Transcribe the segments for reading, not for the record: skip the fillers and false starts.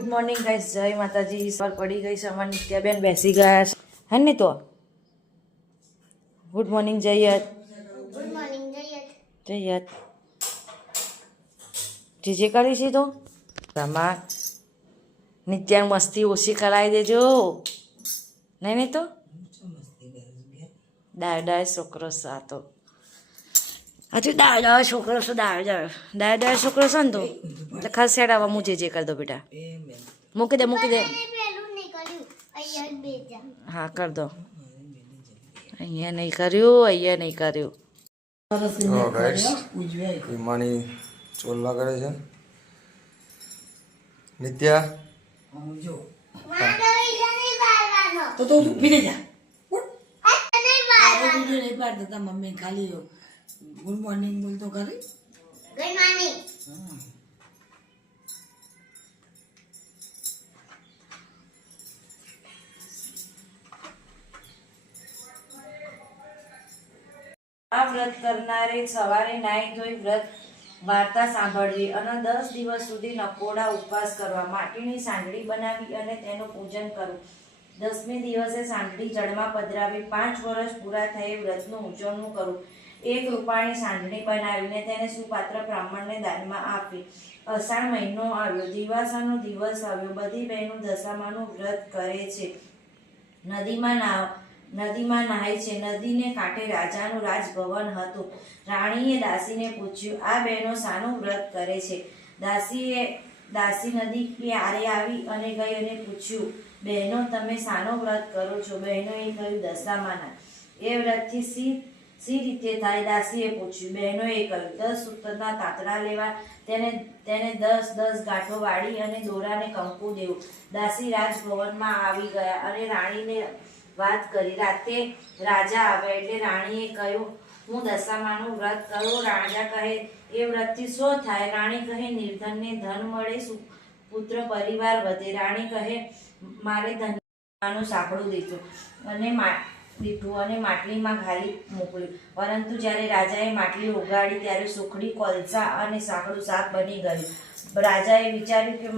Good morning guys, જય માતાજી. સવાર પડી ગઈ છે, અમારા નિત્યાબેન બેસી ગયા છે હે ને? તો good morning Jayat. Good morning Jayat. Jayat જે કરી છે તો તમાર નિત્યા મસ્તી ઓછી કરાવી દેજો નહીં નહીં તો દાળ છોકરો સાતો હજુ દાળ છોકરો છો દાળ છોકરો છે ને તો એટલે ખાસ સેડ આવવા હું જે કરી દો બેટા. મૂકી દે હા કર દો. અહીંયા નહીં કર્યું હિમાની ચોલ્લા કરે છે. નિત્યા તો ઉભી રહી જા. નહીં પાડતા મમ્મી ખાલી ગુડ મોર્નિંગ બોલતો ખરી. Good morning. આ વ્રત કરનારે સવારે નાહી ધોઈ વ્રત વાર્તા સાંભળવી અને 10 દિવસ સુધી નકોડા ઉપવાસ કરવા. માટીની સાંડળી બનાવી અને તેનું પૂજન કરવું. 10મે દિવસે સાંડળી જળમાં પધરાવી. 5 વર્ષ પૂરા થયે વ્રતનું ઉજવણું કરવું. 1 રૂપાની સાંડળી બનાવીને તેને સુપાત્ર બ્રાહ્મણને દાનમાં આપવી. અષાઢ મહિનો આવ્યો, દિવાસાનો દિવસ આવ્યો. બધી બહેનો દશામાનું વ્રત કરે છે, નદીમાં નહાય છે. નદીને કાંઠે રાજાનું રાજભવન હતું. રાણીએ દાસીને પૂછ્યું, આ બહેનો શાનું વ્રત કરે છે? દાસી નદી ક્યારે આવી અને ગઈ અને પૂછ્યું, બહેનો તમે શાનો વ્રત કરો છો? બહેનોએ કહ્યું, દશામાના. એ વ્રતથી સી રીતે થાય? દાસીએ પૂછ્યું. બહેનોએ કહ્યું, 10 સૂતરના તાતડા લેવા, તેને 10 ગાંઠો વાળી અને દોરાને કંકુ દેવું. દાસી રાજભવનમાં આવી ગયા અને રાણીને વાત કરી. રાતે રાજા આવ્યા એટલે રાણીએ કહ્યું, હું દશામાનું વ્રત કરું. રાજા કહે, એ વ્રતથી શું થાય? રાણી કહે, નિર્ધનને ધન મળે, પુત્ર પરિવાર વધે. રાણી કહે, મારે ધનનું સાંકળું દીધું અને માટલીમાં ઘાલી મોકલ્યું. પરંતુ જ્યારે રાજાએ માટલી ઉગાડી ત્યારે સુખડી, કોલસા અને સાંકળું શાક બની ગયું. રાજાએ વિચાર્યું કે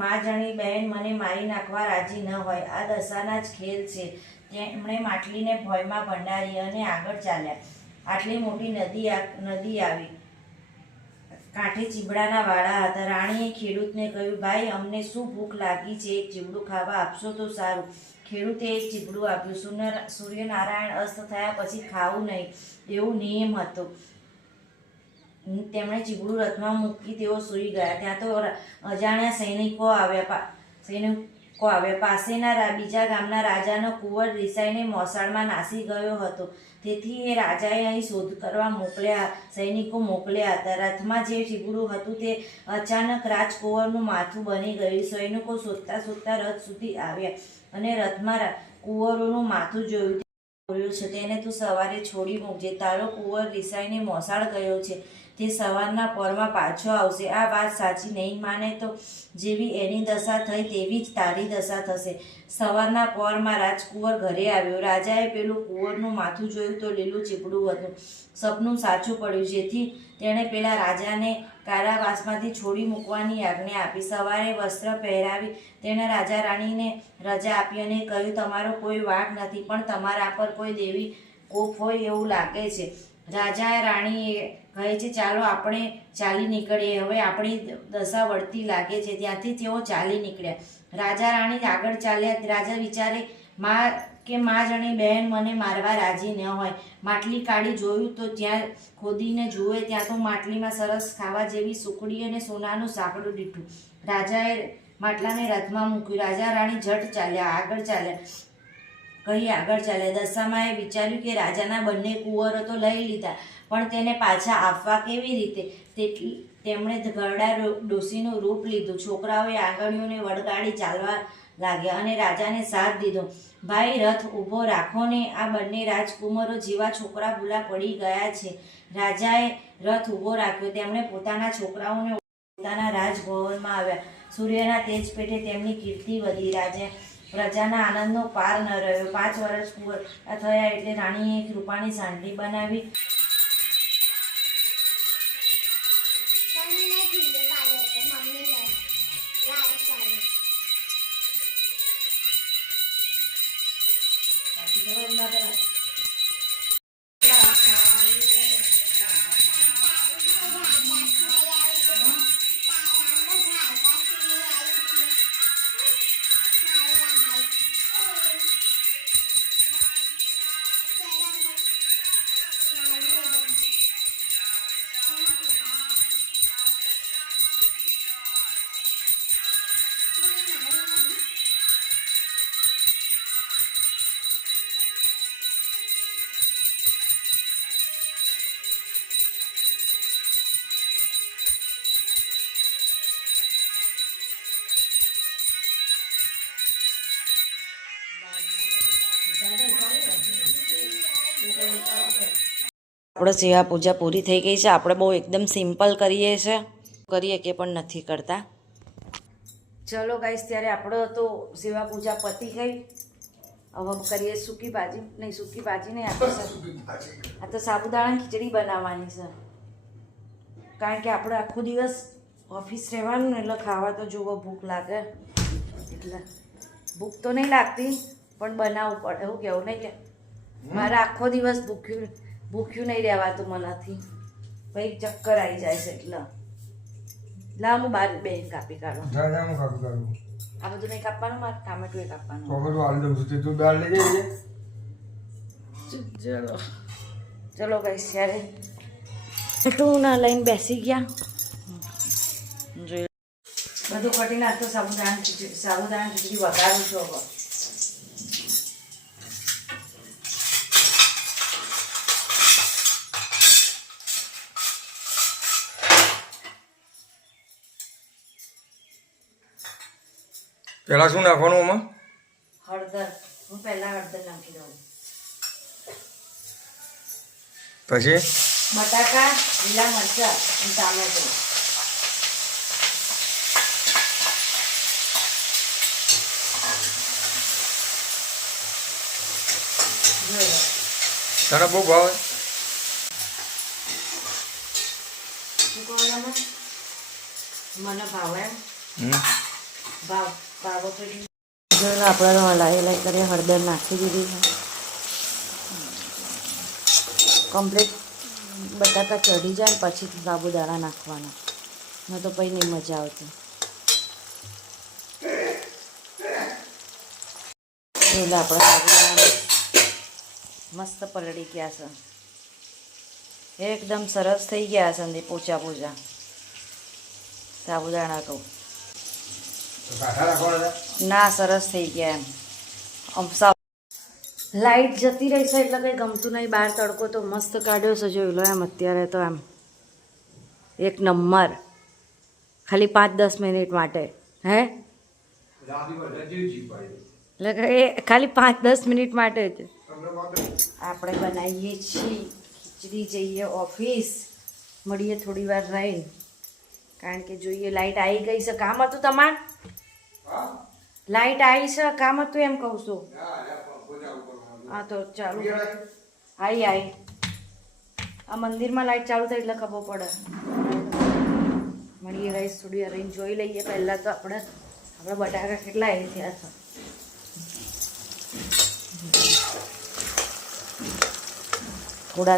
મા જણી બહેન મને મારી નાખવા રાજી ન હોય. આ દશાના જ ખેલ છે. તેમણે માટલીને ભોયમાં ભંડારી અને આગળ ચાલ્યા. આટલી મોટી નદી આવી. કાંઠે ચીબડાના વાડા હતા. રાણીએ ખેડૂતને કહ્યું, ભાઈ, અમને શું ભૂખ લાગી છે, એક ચીબડું ખાવા આપશો તો સારું. ખેડૂતે એક ચીબડું આપ્યું. સૂર્યનારાયણ અસ્ત થયા પછી ખાવું નહીં એવું નિયમ હતો. તેમણે ચીબડું રથમાં મૂકી તેઓ સૂઈ ગયા. ત્યાં તો અજાણ્યા સૈનિકો આવ્યા. પાસેના બીજા ગામના રાજાનો કુંવર રિસાઈને મોસાળમાં નાસી ગયો હતો. તેથી એ રાજાએ અહીં શોધ કરવા સૈનિકો મોકલ્યા હતા. રથમાં જે ચીબડું હતું તે અચાનક રાજકુંવરનું માથું બની ગયું. સૈનિકો શોધતા શોધતા રથ સુધી આવ્યા અને રથમાં કુંવરોનું માથું જોયું છે. તેને તું સવારે છોડી મૂકજે. તારો કુંવર રિસાઈને મોસાળ ગયો છે. તે સવારના પોરમાં પાછો આવશે. આ વાત સાચી નહીં માને તો જેવી એની દશા થઈ તેવી જ તારી દશા થશે. સવારના પોરમાં રાજકુંવર ઘરે આવ્યો. રાજાએ પેલું કુંવરનું માથું જોયું તો લીલું ચીપડું હતું. સપનું સાચું પડ્યું, જેથી તેણે પેલા રાજાને કારાવાસમાંથી છોડી મૂકવાની આજ્ઞા આપી. સવારે વસ્ત્ર પહેરાવી તેણે રાજા રાણીને રજા આપી અને કહ્યું, તમારો કોઈ વાંક નથી, પણ તમારા પર કોઈ દેવી કોપ હોય એવું લાગે છે. રાજા રાણીએ કહે છે, ચાલો આપણે ચાલી નીકળીએ. હવે આપણી દશા વળતી લાગે છે. ત્યાંથી તેઓ ચાલી નીકળ્યા. રાજા રાણી આગળ ચાલ્યા. રાજા વિચારે, મા જણી બહેન મને મારવા રાજી ન હોય. માટલી કાઢી જોયું તો ત્યાં ખોદીને જુએ ત્યાં તો માટલીમાં સરસ ખાવા જેવી સુખડી અને સોનાનું સાંકળું દીઠું. રાજાએ માટલાને રથમાં મૂક્યું. રાજા રાણી ઝટ આગળ ચાલ્યા. દશામાએ વિચાર્યું કે રાજાના બંને કુંવરો તો લઈ લીધા, પણ તેને પાછા આપવા કેવી રીતે? તેમણે ઘરડા ડોશીનું રૂપ લીધું. છોકરાઓએ આંગળીઓને વળગાડી ચાલવા લાગ્યા અને રાજાને સાથ દીધો. ભાઈ, રથ ઊભો રાખો ને, આ બંને રાજકુમારો જેવા છોકરા ભૂલા પડી ગયા છે. રાજાએ રથ ઊભો રાખ્યો. તેમણે પોતાના છોકરાઓને પોતાના રાજભવનમાં આવ્યા. સૂર્યના તેજ પેટે તેમની કીર્તિ વધી. પ્રજાના આનંદનો પાર ન રહ્યો. 5 વર્ષ પૂરા થયા એટલે રાણીએ એક રૂપાની સાંડળી બનાવી. આપણે સેવા પૂજા પૂરી થઈ ગઈ છે. આપણે બહુ એકદમ સિમ્પલ કરીએ કે પણ નથી કરતા. ચલો ગાઈસ, ત્યારે આપણો તો સેવા પૂજા પતી ગઈ. હવે કરીએ સૂકી ભાજી. નહીં, સૂકી ભાજી નહીં, આ તો સાબુદાણા ખીચડી બનાવવાની છે. કારણ કે આપણે આખો દિવસ ઓફિસ રહેવાનું ને એટલે ખાવા તો જોવો ભૂખ લાગે. એટલે ભૂખ તો નહીં લાગતી પણ બનાવવું પડે. એવું કેવું નહીં કે મારે આખો દિવસ ભૂખ્યું નહીં રહેવાતું મનાથી. ભાઈ ચક્કર આવી જાય છે. એટલે લાવ હું બાર બેન કાપી કાઢું. આ બધું નહીં કાપવાનું, મારે ટામેટું એ કાપવાનું. ચલો ગાઈસ, ત્યારે ટામેટું ના લઈને બેસી ગયા. બધું કટી નાખતો. સાબુદાણા ખીચડી વઘારું છું હવે. પેલા શું નાખવાનું આમાં? હળદર. હું પહેલા હળદર નાખી દઉં. પછી બટાકા, લીલા મરચાં અને ટામેટું. તને બહુ ભાવે? શું કહો તમે? મને ભાવે એમ? ભાવો તો આપણે હલાઈ કરીએ. હળદર નાખી દીધી છે. કમ્પ્લીટ બટાકા ચડી જાય ને પછી સાબુદાણા નાખવાના, ન તો પછી નહીં મજા આવતી. એટલે આપણે સાબુદાણા મસ્ત પલળી ગયા છે. એકદમ સરસ થઈ ગયા છે. ને પોચા સાબુદાણા કહું ના, સરસ થઈ ગયા એમ. લાઈટ જતી રહી છે એટલે કંઈ ગમતું નહીં. બહાર તડકો તો મસ્ત કાઢ્યો છે, જોઈ લો એમ. અત્યારે તો એમ એક નંબર. ખાલી 5-10 મિનિટ માટે. હે એટલે એ ખાલી 5-10 મિનિટ માટે જ આપણે બનાવીએ છીએ ખીચડી. જઈએ ઓફિસ, મળીએ થોડી વાર રહીને. કારણ કે જોઈએ લાઈટ આવી ગઈ છે. કામ હતું તમારે? લાઈટ આવી છે, કામ હતું એમ કહું છું. હા તો ચાલુ. આવી આ મંદિરમાં લાઈટ ચાલુ થાય એટલે ખબર પડે. મળીએ ગાઈસ, થોડી વાર રહીને જોઈ લઈએ. પહેલાં તો આપણે બટાકા કેટલા એ થયા છે.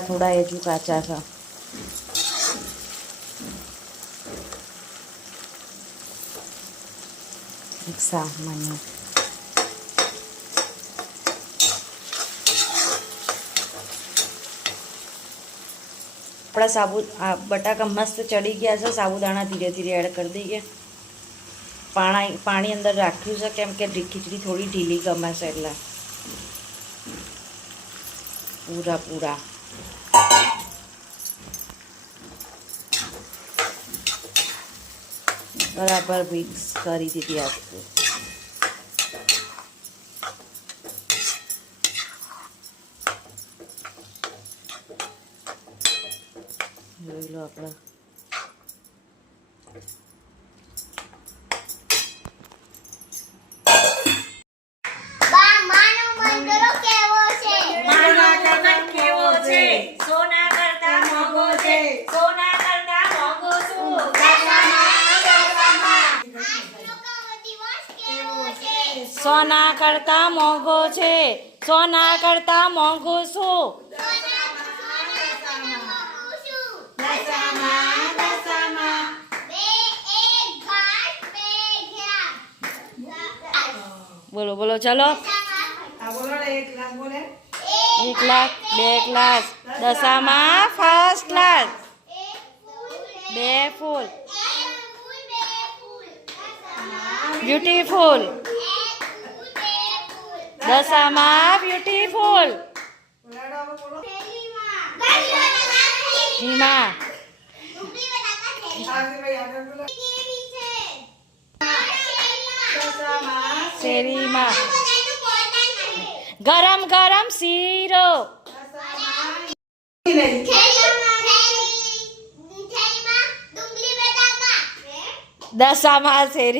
થોડા હજુ કાચા છે. સામાન્ય આપણા બટાકા મસ્ત ચડી ગયા છે. સાબુદાણા ધીરે ધીરે એડ કરી દઈએ. પાણી અંદર રાખ્યું છે કેમ કે ખીચડી થોડી ઢીલી ગમે છે એટલે. પૂરા બરાબર મિક્સ કરી દીધી. આખું જોઈ લો આપણે. સોના કરતા મોંઘો છે. સોના કરતા મોંઘો શું? બોલો બોલો ચલો. 1 લાખ, 2 લાખ, દશામાં ફર્સ્ટ ક્લાસ. 2 ફૂલ બ્યુટીફુલ. દશામાં બ્યુટીફુલ. ધીમા શેરીમાં ગરમ ગરમ શીરો. લઈ થેલીમાં ડુંગળી બટાકા દશામાં શેરી